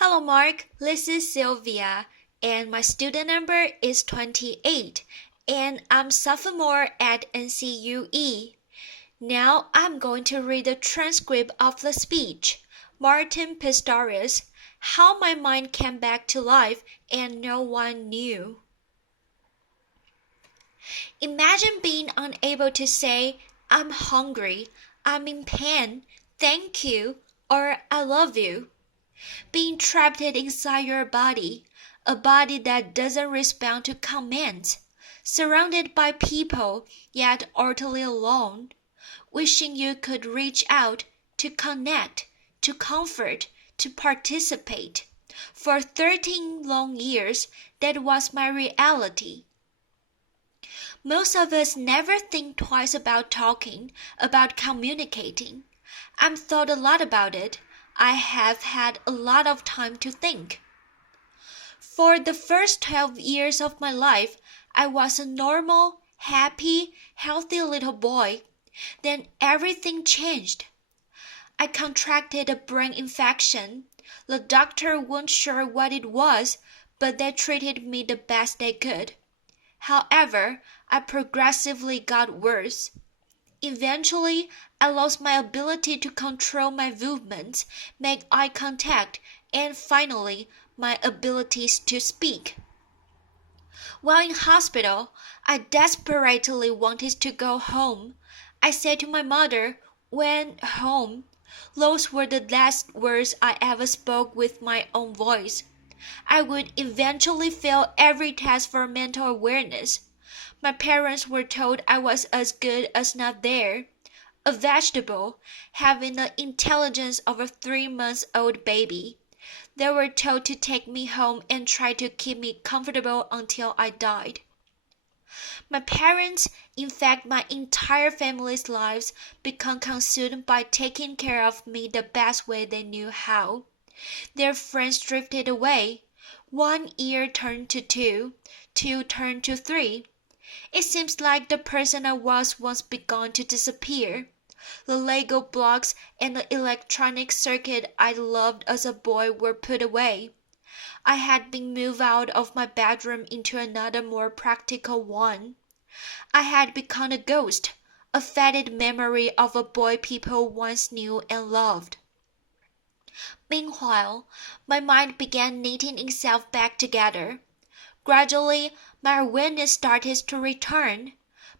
Hello, Mark. This is Sylvia, and my student number is 28, and I'm sophomore at NCUE. Now I'm going to read the transcript of the speech. Martin Pistorius, How My Mind Came Back to Life and No One Knew. Imagine being unable to say, I'm hungry, I'm in pain, thank you, or I love you. Being trapped inside your body, a body that doesn't respond to commands, surrounded by people, yet utterly alone, wishing you could reach out to connect, to comfort, to participate. For 13 long years, that was my reality. Most of us never think twice about talking, about communicating. I've thought a lot about it. I have had a lot of time to think. For the first 12 years of my life, I was a normal, happy, healthy little boy. Then everything changed. I contracted a brain infection. The doctor weren't sure what it was, but they treated me the best they could. However, I progressively got worse. Eventually, I lost my ability to control my movements, make eye contact, and finally, my abilities to speak. While in hospital, I desperately wanted to go home. I said to my mother, "When home?" Those were the last words I ever spoke with my own voice. I would eventually fail every test for mental awareness. My parents were told I was as good as not there. A vegetable, having the intelligence of a 3-month-old baby. They were told to take me home and try to keep me comfortable until I died. My parents, in fact my entire family's lives, became consumed by taking care of me the best way they knew how. Their friends drifted away. 1 year turned to 2, 2 turned to 3. It seems like the person I was once began to disappear. The Lego blocks and the electronic circuit I loved as a boy were put away. I had been moved out of my bedroom into another more practical one. I had become a ghost, a faded memory of a boy people once knew and loved. Meanwhile, my mind began knitting itself back together. Gradually, my awareness started to return,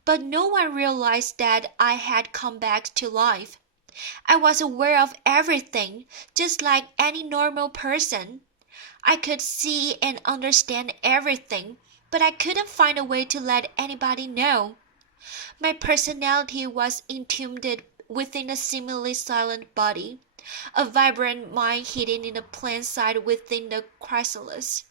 but no one realized that I had come back to life. I was aware of everything, just like any normal person. I could see and understand everything, but I couldn't find a way to let anybody know. My personality was entombed within a seemingly silent body, a vibrant mind hidden in a plain sight within the chrysalis.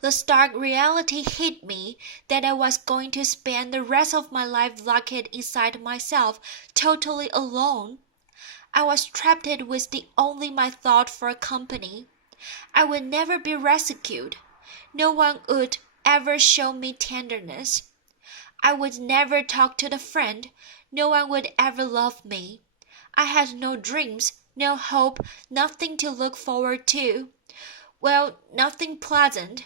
The stark reality hit me that I was going to spend the rest of my life locked inside myself, totally alone. I was trapped with the only my thought for company. I would never be rescued. No one would ever show me tenderness. I would never talk to the friend. No one would ever love me. I had no dreams, no hope, nothing to look forward to. Well, nothing pleasant.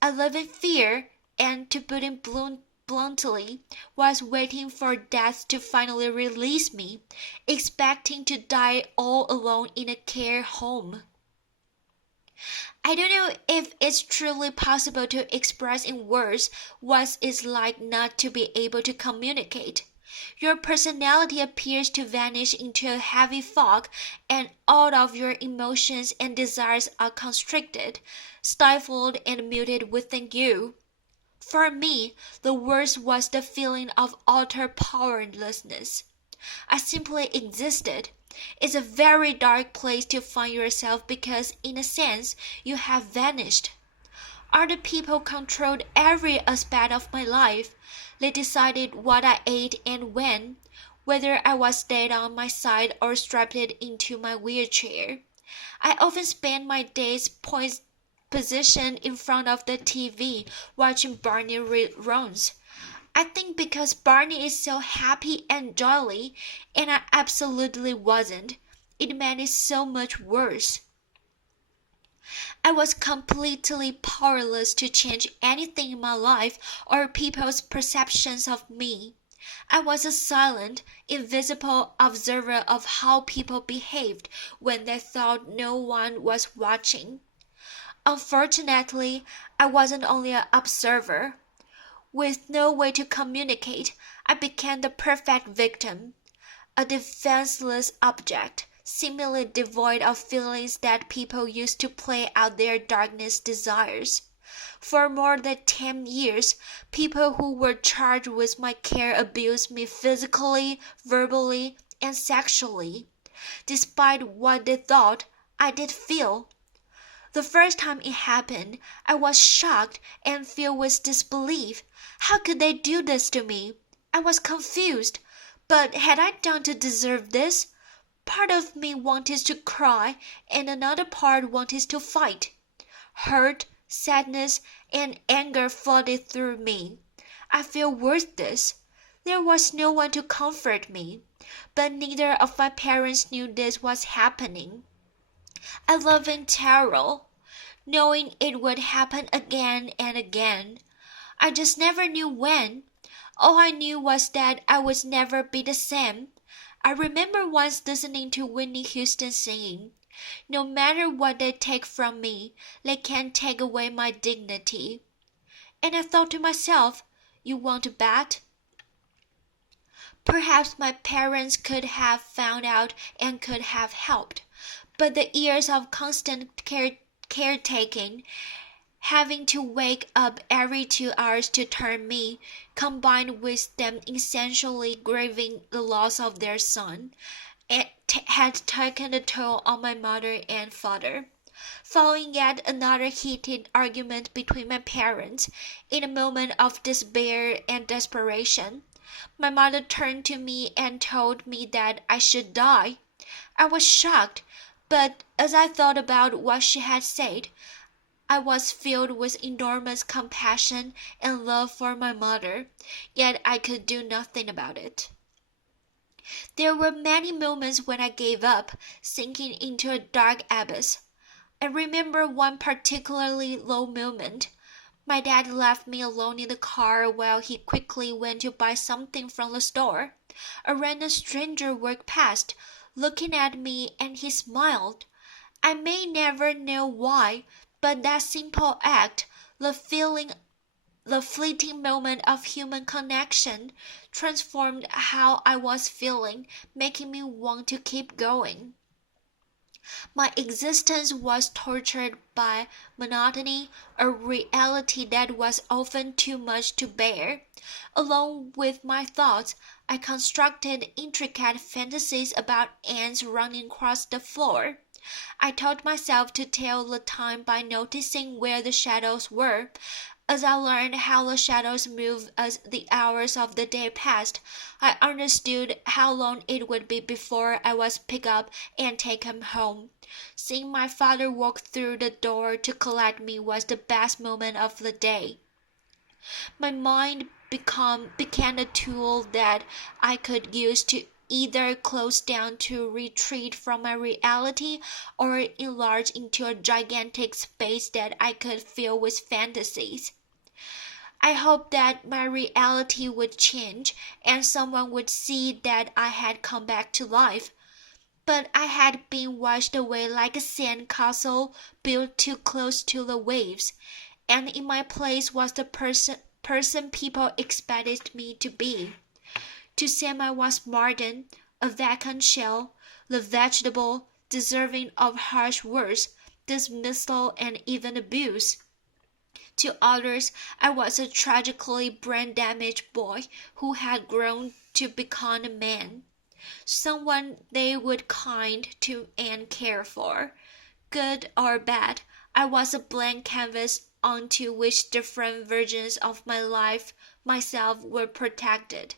I lived in fear, and to put it bluntly, was waiting for death to finally release me, expecting to die all alone in a care home. I don't know if it's truly possible to express in words what it's like not to be able to communicate. Your personality appears to vanish into a heavy fog, and all of your emotions and desires are constricted, stifled, and muted within you. For me, the worst was the feeling of utter powerlessness. I simply existed. It's a very dark place to find yourself because, in a sense, you have vanished. Other people controlled every aspect of my life. They decided what I ate and when, whether I was dead on my side or strapped into my wheelchair. I often spent my days positioned in front of the TV watching Barney reruns. I think because Barney is so happy and jolly, and I absolutely wasn't, it made it so much worse. I was completely powerless to change anything in my life or people's perceptions of me. I was a silent, invisible observer of how people behaved when they thought no one was watching. Unfortunately, I wasn't only an observer. With no way to communicate, I became the perfect victim, a defenseless object, seemingly devoid of feelings that people use to play out their darkest desires. For more than 10 years, people who were charged with my care abused me physically, verbally, and sexually, despite what they thought I did feel. The first time it happened, I was shocked and filled with disbelief. How could they do this to me? I was confused. But had I done to deserve this? Part of me wanted to cry, and another part wanted to fight. Hurt, sadness, and anger flooded through me. I felt worthless. There was no one to comfort me. But neither of my parents knew this was happening. I lived in terror, knowing it would happen again and again. I just never knew when. All I knew was that I would never be the same. I remember once listening to Whitney Houston singing, "No matter what they take from me, they can't take away my dignity." And I thought to myself, you want to bet? Perhaps my parents could have found out and could have helped. But the years of constant caretaking, having to wake up every 2 hours to turn me, combined with them essentially grieving the loss of their son, had taken a toll on my mother and father. Following yet another heated argument between my parents, in a moment of despair and desperation, my mother turned to me and told me that I should die. I was shocked, but as I thought about what she had said, I was filled with enormous compassion and love for my mother, yet I could do nothing about it. There were many moments when I gave up, sinking into a dark abyss. I remember one particularly low moment. My dad left me alone in the car while he quickly went to buy something from the store. A random stranger walked past, looking at me, and he smiled. I may never know why, but that simple act, the fleeting moment of human connection, transformed how I was feeling, making me want to keep going. My existence was tortured by monotony, a reality that was often too much to bear. Along with my thoughts, I constructed intricate fantasies about ants running across the floor. I taught myself to tell the time by noticing where the shadows were. As I learned how the shadows moved as the hours of the day passed, I understood how long it would be before I was picked up and taken home. Seeing my father walk through the door to collect me was the best moment of the day. My mind became a tool that I could use to either close down to retreat from my reality or enlarge into a gigantic space that I could fill with fantasies. I hoped that my reality would change and someone would see that I had come back to life. But I had been washed away like a sand castle built too close to the waves, and in my place was the person people expected me to be. To Sam I was Martin, a vacant shell, the vegetable, deserving of harsh words, dismissal, and even abuse. To others I was a tragically brain-damaged boy who had grown to become a man, someone they would kind to and care for. Good or bad, I was a blank canvas onto which different versions of my life myself were projected.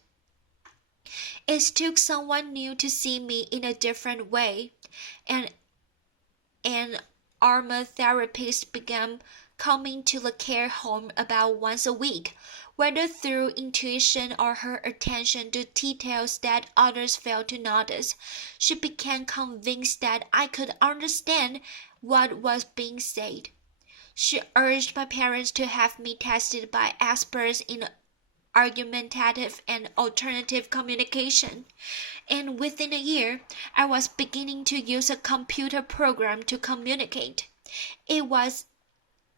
It took someone new to see me in a different way, and an aromatherapist began coming to the care home about once a week. Whether through intuition or her attention to details that others failed to notice, she became convinced that I could understand what was being said. She urged my parents to have me tested by experts in argumentative and alternative communication, and within a year, I was beginning to use a computer program to communicate. It was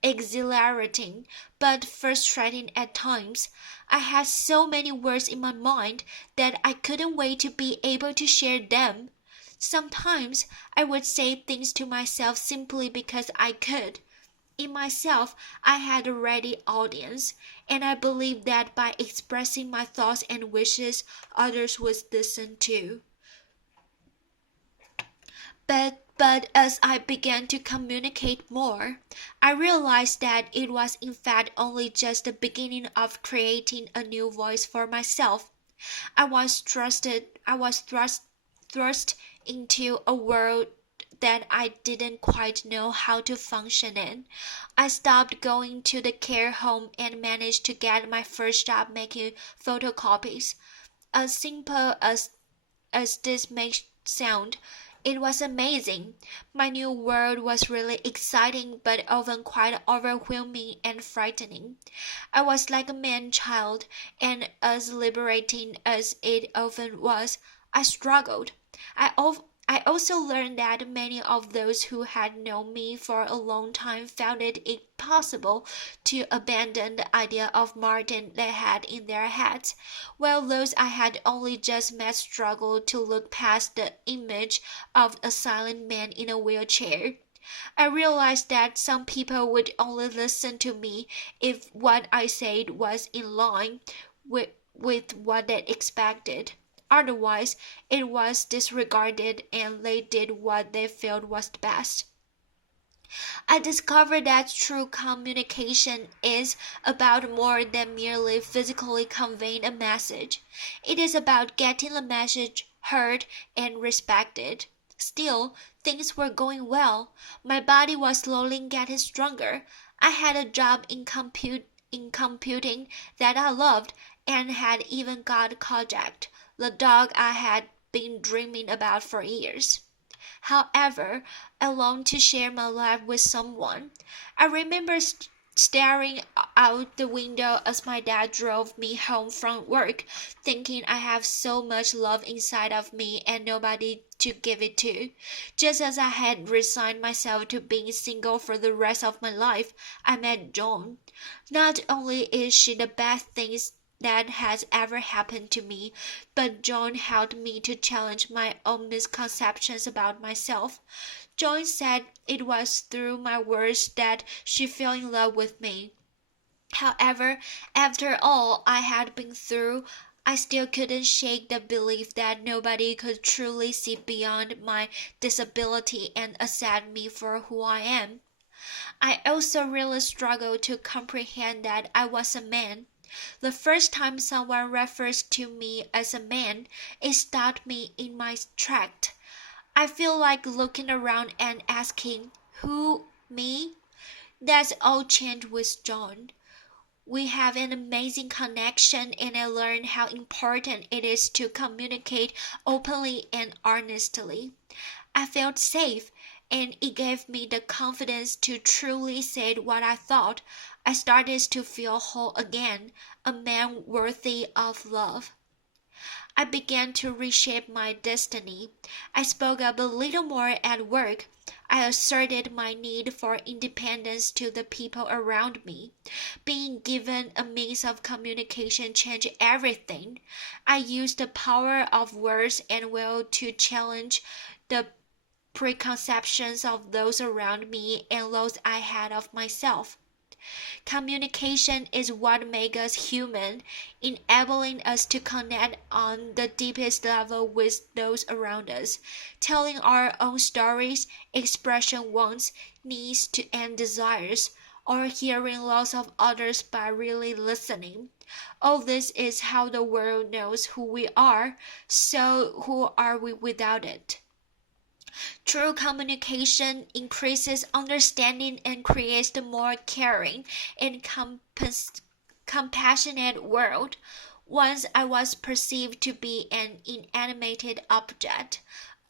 exhilarating, but frustrating at times. I had so many words in my mind that I couldn't wait to be able to share them. Sometimes I would say things to myself simply because I could. In myself, I had a ready audience, and I believed that by expressing my thoughts and wishes, others would listen too. But as I began to communicate more, I realized that it was in fact only just the beginning of creating a new voice for myself. I was thrust into a world that I didn't quite know how to function in. I stopped going to the care home and managed to get my first job making photocopies. As simple as this may sound, it was amazing. My new world was really exciting but often quite overwhelming and frightening. I was like a man child, and as liberating as it often was, I struggled. I I also learned that many of those who had known me for a long time found it impossible to abandon the idea of Martin they had in their heads, while those I had only just met struggled to look past the image of a silent man in a wheelchair. I realized that some people would only listen to me if what I said was in line with what they expected. Otherwise, it was disregarded and they did what they felt was best. I discovered that true communication is about more than merely physically conveying a message. It is about getting the message heard and respected. Still, things were going well. My body was slowly getting stronger. I had a job in computing that I loved and had even got Kojak, the dog I had been dreaming about for years. However, I longed to share my life with someone. I remember staring out the window as my dad drove me home from work, thinking I have so much love inside of me and nobody to give it to. Just as I had resigned myself to being single for the rest of my life, I met Joan. Not only is she the best thing that has ever happened to me, but John helped me to challenge my own misconceptions about myself. John said it was through my words that she fell in love with me. However, after all I had been through, I still couldn't shake the belief that nobody could truly see beyond my disability and accept me for who I am. I also really struggled to comprehend that I was a man. The first time someone refers to me as a man, it stopped me in my tracks. I feel like looking around and asking, who, me? That's all changed with John. We have an amazing connection, and I learned how important it is to communicate openly and honestly. I felt safe, and it gave me the confidence to truly say what I thought. I started to feel whole again, a man worthy of love. I began to reshape my destiny. I spoke up a little more at work. I asserted my need for independence to the people around me. Being given a means of communication changed everything. I used the power of words and will to challenge the preconceptions of those around me and those I had of myself. Communication is what makes us human, enabling us to connect on the deepest level with those around us, telling our own stories, expressing wants, needs, and desires, or hearing lots of others by really listening. All this is how the world knows who we are, so who are we without it? True communication increases understanding and creates the more caring and compassionate world. Once I was perceived to be an inanimated object,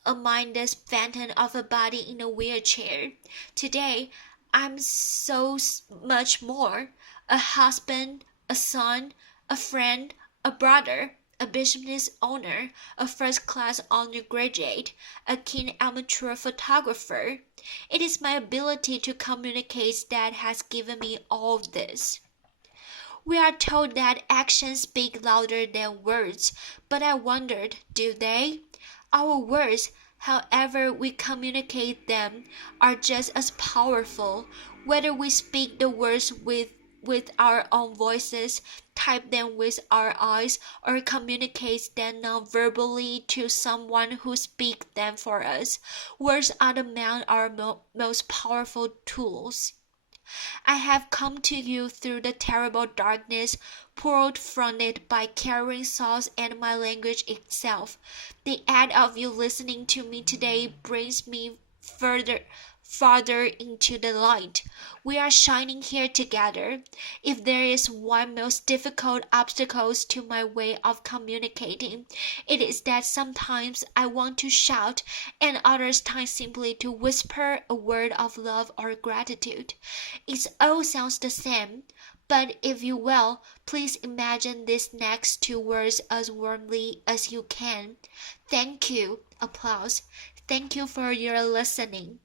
a mindless phantom of a body in a wheelchair. Today, I'm so much more: a husband, a son, a friend, a brother, a business owner, a first-class undergraduate, a keen amateur photographer. It is my ability to communicate that has given me all this. We are told that actions speak louder than words, but I wondered, do they? Our words, however we communicate them, are just as powerful, whether we speak the words with our own voices, type them with our eyes, or communicate them non-verbally to someone who speaks them for us. Words are among our most powerful tools. I have come to you through the terrible darkness poured from it by carrying thoughts and my language itself. The act of you listening to me today brings me farther into the light. We are shining here together. If there is one most difficult obstacle to my way of communicating, it is that sometimes I want to shout and other times simply to whisper a word of love or gratitude. It all sounds the same, but if you will, please imagine these next two words as warmly as you can. Thank you. Applause. Thank you for your listening.